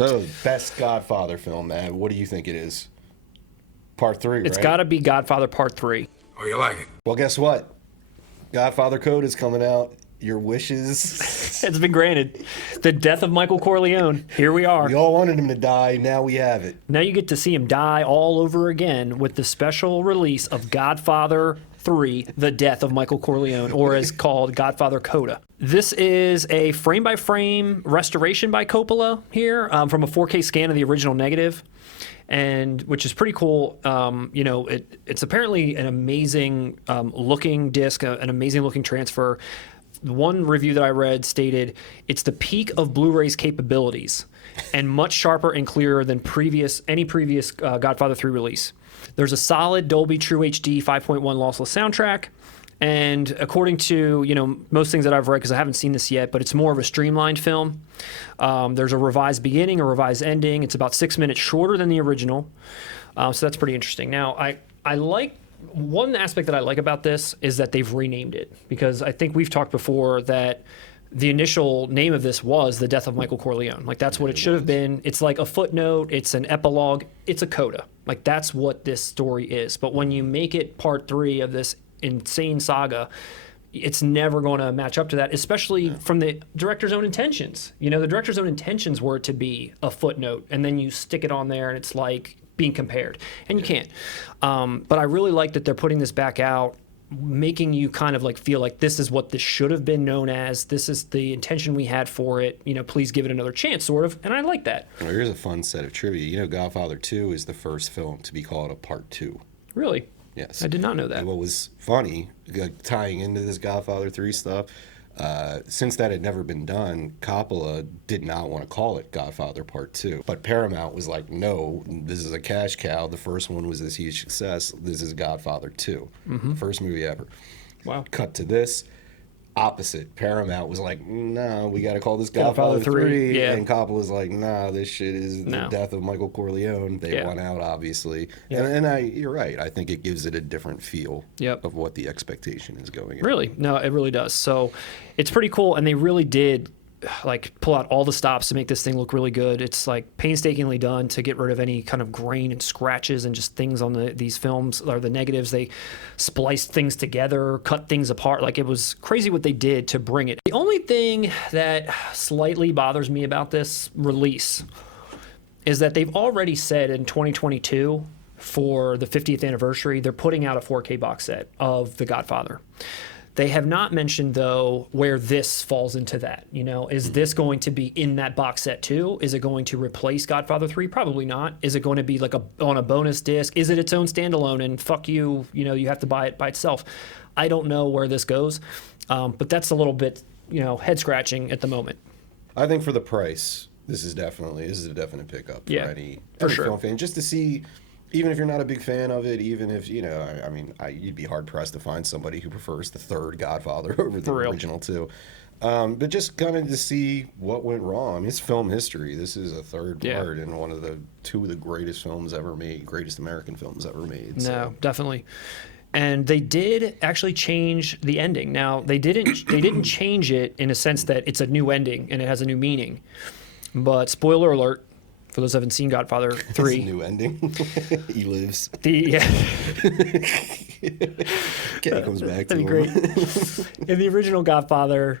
So, best Godfather film, man. What do you think it is? Part 3, It's right? got to be Godfather Part 3. Oh, you like it? Well, guess what? Godfather Code is coming out. Your wishes. It's been granted. The death of Michael Corleone. Here we are. We all wanted him to die. Now we have it. Now you get to see him die all over again with the special release of Godfather III, The Death of Michael Corleone, or as called Godfather Coda. This is a frame-by-frame restoration by Coppola here from a 4K scan of the original negative, and which is pretty cool. It's apparently an amazing looking disc, an amazing looking transfer. One review that I read stated it's the peak of Blu-ray's capabilities and much sharper and clearer than any previous Godfather 3 release. There's a solid Dolby True HD 5.1 lossless soundtrack, and according to most things that I've read, because I haven't seen this yet, but it's more of a streamlined film. There's a revised beginning, a revised ending. It's about 6 minutes shorter than the original, so that's pretty interesting. Now, I like one aspect that I like about this is that they've renamed it, because I think we've talked before that the initial name of this was The Death of Michael Corleone. Like, that's what it should have been. It's like a footnote. It's an epilogue. It's a coda. Like, that's what this story is. But when you make it part 3 of this insane saga, it's never going to match up to that, especially from the director's own intentions. The director's own intentions were to be a footnote, and then you stick it on there, and it's like being compared. And you can't. But I really like that they're putting this back out, making you kind of like feel like this is what this should have been known as. This is the intention we had for it. Please give it another chance, sort of. And I like that. Well, here's a fun set of trivia. Godfather 2 is the first film to be called a Part 2. Really? Yes. I did not know that. And what was funny, tying into this Godfather 3 stuff, since that had never been done, Coppola did not want to call it Godfather Part 2. But Paramount was like, no, this is a cash cow. The first one was this huge success. This is Godfather 2. First movie ever. Wow. Cut to this. Opposite. Paramount was like, no, we got to call this Godfather 3. Yeah. And Coppola was like, nah, this shit is the No. death of Michael Corleone. They won out, obviously. And you're right. I think it gives it a different feel of what the expectation is going in. Really? No, it really does. So it's pretty cool. And they really did pull out all the stops to make this thing look really good. It's painstakingly done to get rid of any kind of grain and scratches and just things on these films or the negatives. They spliced things together, cut things apart. It was crazy what they did to bring it. The only thing that slightly bothers me about this release is that they've already said in 2022 for the 50th anniversary, they're putting out a 4K box set of The Godfather. They have not mentioned, though, where this falls into that. Is this going to be in that box set too? Is it going to replace Godfather 3? Probably not. Is it going to be on a bonus disc? Is it its own standalone? And fuck you, you have to buy it by itself. I don't know where this goes, but that's a little bit, head scratching at the moment. I think for the price, this is a definite pickup for any sure. film fan. Just to see, even if you're not a big fan of it, even if, you'd be hard-pressed to find somebody who prefers the third Godfather over the original two. But just kind of to see what went wrong. It's film history. This is a third part in two of the greatest films ever made, greatest American films ever made. No, definitely. And they did actually change the ending. Now, they didn't change it in a sense that it's a new ending and it has a new meaning. But spoiler alert, for those who haven't seen Godfather 3. It's a new ending. He lives. Kenny comes back to That'd be great. In the original Godfather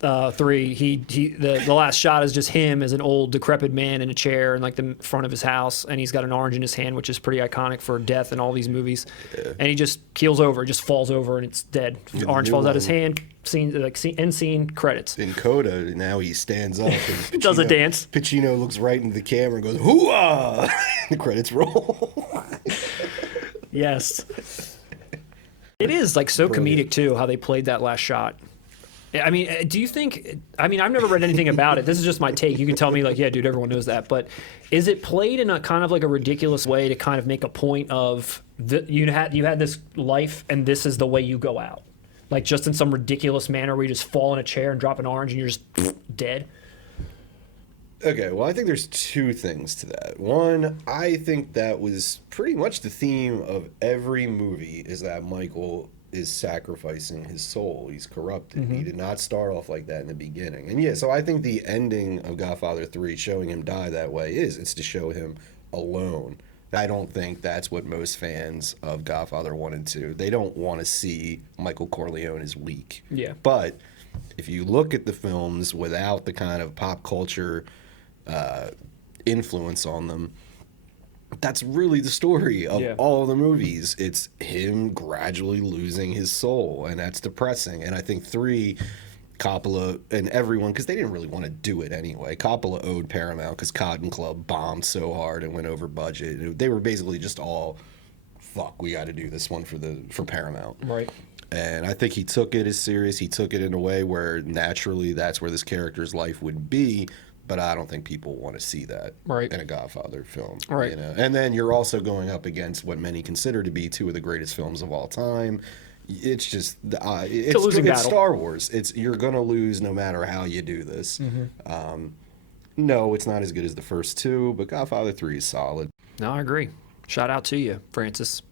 3, the last shot is just him as an old decrepit man in a chair in the front of his house, and he's got an orange in his hand, which is pretty iconic for death in all these movies. Yeah. And he just keels over, just falls over, and it's dead. The orange falls out his hand. End scene, credits. In Coda, now he stands up and does a dance. Pacino looks right into the camera and goes, "Hoo-ah!" The credits roll. Yes. It is so comedic too how they played that last shot. I mean, do you think, I've never read anything about it. This is just my take. You can tell me yeah, dude, everyone knows that. But is it played in a kind of a ridiculous way to kind of make a point of you had this life and this is the way you go out? Just in some ridiculous manner where you just fall in a chair and drop an orange and you're just dead? Okay, well, I think there's two things to that. One, I think that was pretty much the theme of every movie, is that Michael is sacrificing his soul. He's corrupted. He did not start off like that in the beginning. And yeah, so I think the ending of Godfather 3, showing him die that way, it's to show him alone. I don't think that's what most fans of Godfather 1 and 2. They don't want to see Michael Corleone as weak. Yeah. But if you look at the films without the kind of pop culture influence on them, that's really the story of all of the movies. It's him gradually losing his soul, and that's depressing. And I think 3, Coppola and everyone, because they didn't really want to do it anyway. Coppola owed Paramount because Cotton Club bombed so hard and went over budget. They were basically just all, fuck, we got to do this one for Paramount. Right. And I think he took it as serious. He took it in a way where naturally that's where this character's life would be. But I don't think people want to see that in a Godfather film. Right. You know? And then you're also going up against what many consider to be 2 of the greatest films of all time. It's just it's Star Wars. You're gonna lose no matter how you do this. No, it's not as good as the first 2, but Godfather 3 is solid. No, I agree. Shout out to you, Francis.